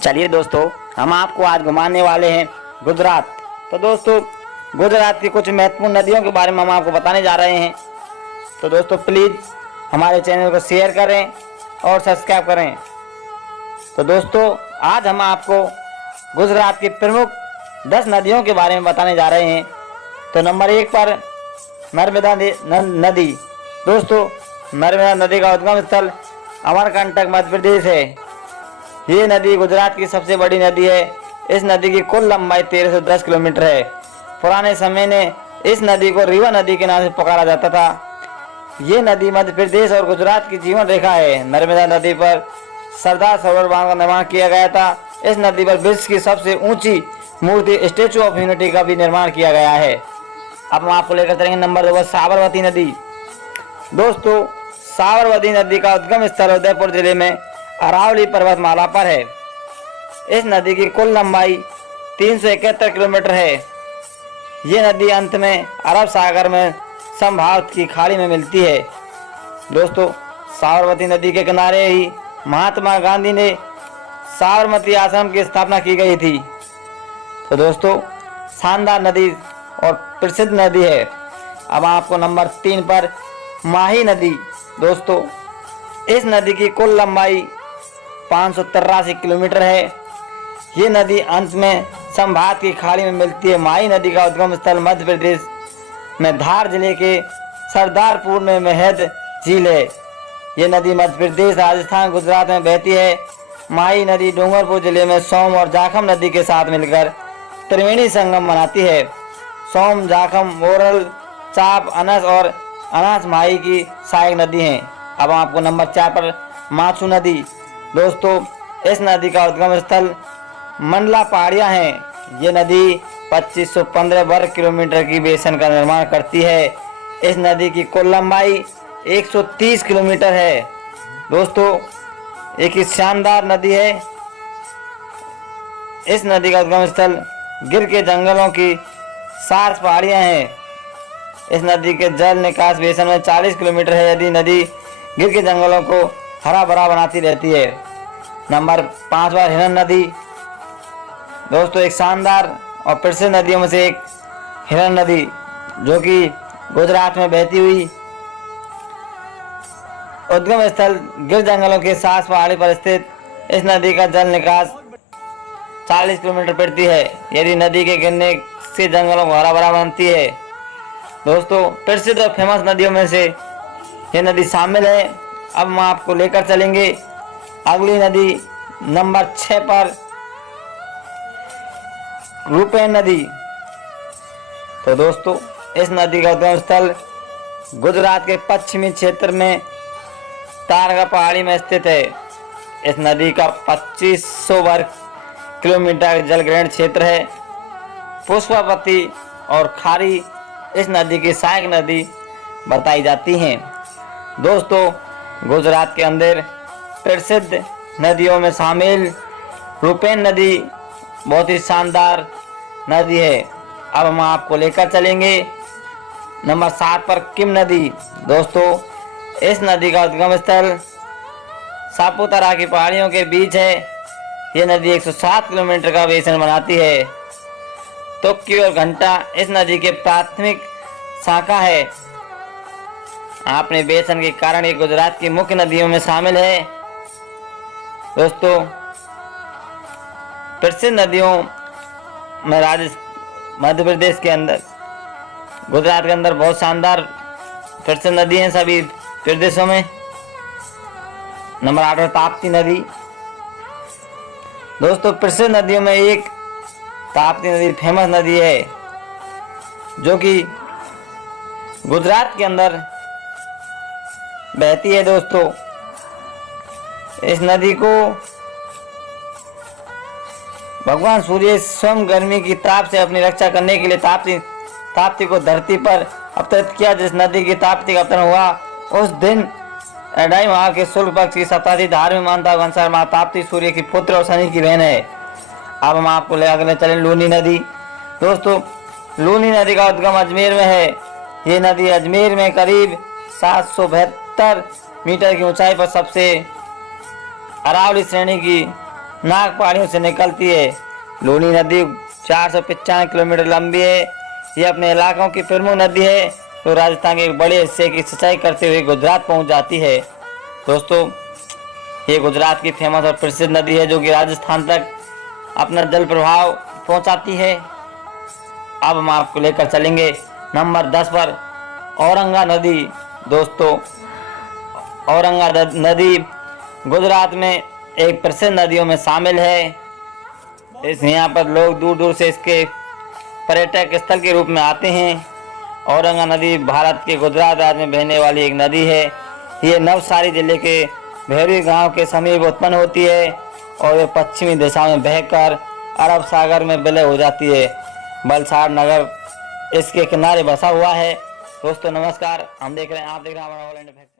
चलिए दोस्तों, हम आपको आज घुमाने वाले हैं गुजरात। तो दोस्तों, गुजरात की कुछ महत्वपूर्ण नदियों के बारे में हम आपको बताने जा रहे हैं। तो दोस्तों, प्लीज़ हमारे चैनल को शेयर करें और सब्सक्राइब करें। तो दोस्तों, आज हम आपको गुजरात की प्रमुख 10 नदियों के बारे में बताने जा रहे हैं। तो नंबर 1 पर नर्मदा नदी। दोस्तों, नर्मदा नदी का उद्गम स्थल अमरकंटक मध्य प्रदेश है। ये नदी गुजरात की सबसे बड़ी नदी है। इस नदी की कुल लंबाई 1310 किलोमीटर है। पुराने समय में इस नदी को रीवा नदी के नाम से पुकारा जाता था। ये नदी मध्य प्रदेश और गुजरात की जीवन रेखा है। नर्मदा नदी पर सरदार सरोवर बांध का निर्माण किया गया था। इस नदी पर विश्व की सबसे ऊंची मूर्ति स्टैचू ऑफ यूनिटी का भी निर्माण किया गया है। अब हम आपको लेकर चलेंगे नंबर 2 पर साबरमती नदी। दोस्तों, साबरमती नदी का उद्गम स्थल उदयपुर जिले में अरावली पर्वतमाला पर है। इस नदी की कुल लंबाई 371 किलोमीटर है। ये नदी अंत में अरब सागर में संभावत की खाड़ी में मिलती है। दोस्तों, साबरमती नदी के किनारे ही महात्मा गांधी ने साबरमती आश्रम की स्थापना की गई थी। तो दोस्तों, शानदार नदी और प्रसिद्ध नदी है। अब आपको नंबर 3 पर माही नदी। दोस्तों, इस नदी की कुल लंबाई 583 किलोमीटर है। ये नदी अंत में संभात की खाड़ी में मिलती है। माही नदी का उद्गम स्थल मध्य प्रदेश में धार जिले के सरदारपुर में महद झील है। ये नदी मध्य प्रदेश, राजस्थान, गुजरात में बहती है। माही नदी डूंगरपुर जिले में सोम और जाखम नदी के साथ मिलकर त्रिवेणी संगम बनाती है। सोम, जाखम, मोरल, चाप, अनस और अनास माही की सहायक नदी हैं। अब आपको नंबर 4 पर माछू नदी। दोस्तों, इस नदी का उद्गम स्थल मंडला पहाड़ियाँ हैं। ये नदी 2515 वर्ग किलोमीटर की बेसन का निर्माण करती है। इस नदी की कुल लंबाई 130 किलोमीटर है। दोस्तों, एक शानदार नदी है। इस नदी का उद्गम स्थल गिर के जंगलों की सार्स पहाड़ियाँ हैं। इस नदी के जल निकास बेसन में 40 किलोमीटर है। यदि नदी गिर के जंगलों को हरा भरा बनाती रहती है। नंबर 5 पर हिरन नदी। दोस्तों, एक शानदार और प्रसिद्ध नदियों में से एक हिरन नदी, जो कि गुजरात में बहती हुई उद्गम स्थल गिर जंगलों के सास पहाड़ी पर स्थित इस नदी का जल निकास 40 किलोमीटर पड़ती है। यदि नदी के गिरने से जंगलों को हरा भरा बनती है। दोस्तों, प्रसिद्ध और फेमस नदियों में से ये नदी शामिल है। अब हम आपको लेकर चलेंगे अगली नदी नंबर 6 पर रूपेन नदी। तो दोस्तों, इस नदी का उद्गम स्थल गुजरात के पश्चिमी क्षेत्र में तारगा पहाड़ी में स्थित है। इस नदी का 2500 वर्ग किलोमीटर जलग्रहण क्षेत्र है। पुष्पावती और खारी इस नदी की सहायक नदी बताई जाती हैं। दोस्तों, गुजरात के अंदर प्रसिद्ध नदियों में शामिल रूपेन नदी बहुत ही शानदार नदी है। अब हम आपको लेकर चलेंगे नंबर 7 पर किम नदी। दोस्तों, इस नदी का उद्गम स्थल सापुतारा की पहाड़ियों के बीच है। ये नदी 107 किलोमीटर का बेसन बनाती है। तुक्की और घंटा इस नदी के प्राथमिक शाखा है। अपने बेसन के कारण ये गुजरात की मुख्य नदियों में शामिल है। दोस्तों, प्रसिद्ध नदियों में मध्य प्रदेश के अंदर, गुजरात के अंदर बहुत शानदार प्रसिद्ध नदी हैं सभी प्रदेशों में। नंबर 8 पर ताप्ती नदी। दोस्तों, प्रसिद्ध नदियों में एक ताप्ती नदी फेमस नदी है, जो कि गुजरात के अंदर बहती है। दोस्तों, इस नदी को भगवान सूर्य स्वयं गर्मी की ताप से अपनी रक्षा करने के लिए ताप्ती को धरती पर अवतरित किया। जिस नदी की ताप्ती का अवतरण हुआ उस दिन अढ़ाई माह के शुक्ल पक्ष की सप्तमी धार्मिक मान्यता के अनुसार माँ ताप्ती सूर्य की पुत्र और शनि की बहन है। अब हम आपको ले आगे चलें लूनी नदी। दोस्तों, लूनी नदी का उद्गम अजमेर में है। ये नदी अजमेर में करीब 772 मीटर की ऊंचाई पर सबसे अरावली श्रेणी की नाग पहाड़ियों से निकलती है। लूनी नदी 495 किलोमीटर लंबी है। ये अपने इलाकों की प्रमुख नदी है तो राजस्थान के एक बड़े हिस्से की सिंचाई करते हुए गुजरात पहुंच जाती है। दोस्तों, ये गुजरात की फेमस और प्रसिद्ध नदी है जो कि राजस्थान तक अपना जल प्रभाव पहुंचाती है। अब हम आपको लेकर चलेंगे नंबर 10 पर, औरंगा नदी। दोस्तों, औरंगा नदी गुजरात में एक प्रसिद्ध नदियों में शामिल है। इस यहाँ पर लोग दूर दूर से इसके पर्यटक स्थल के रूप में आते हैं। औरंगा नदी भारत के गुजरात राज्य में बहने वाली एक नदी है। ये नवसारी जिले के भेरी गांव के समीप उत्पन्न होती है और ये पश्चिमी दिशा में बहकर अरब सागर में विलय हो जाती है। वलसाड़ नगर इसके किनारे बसा हुआ है। दोस्तों नमस्कार, आप देख रहे हैं हमारा ऑल इंडिया फैक्ट।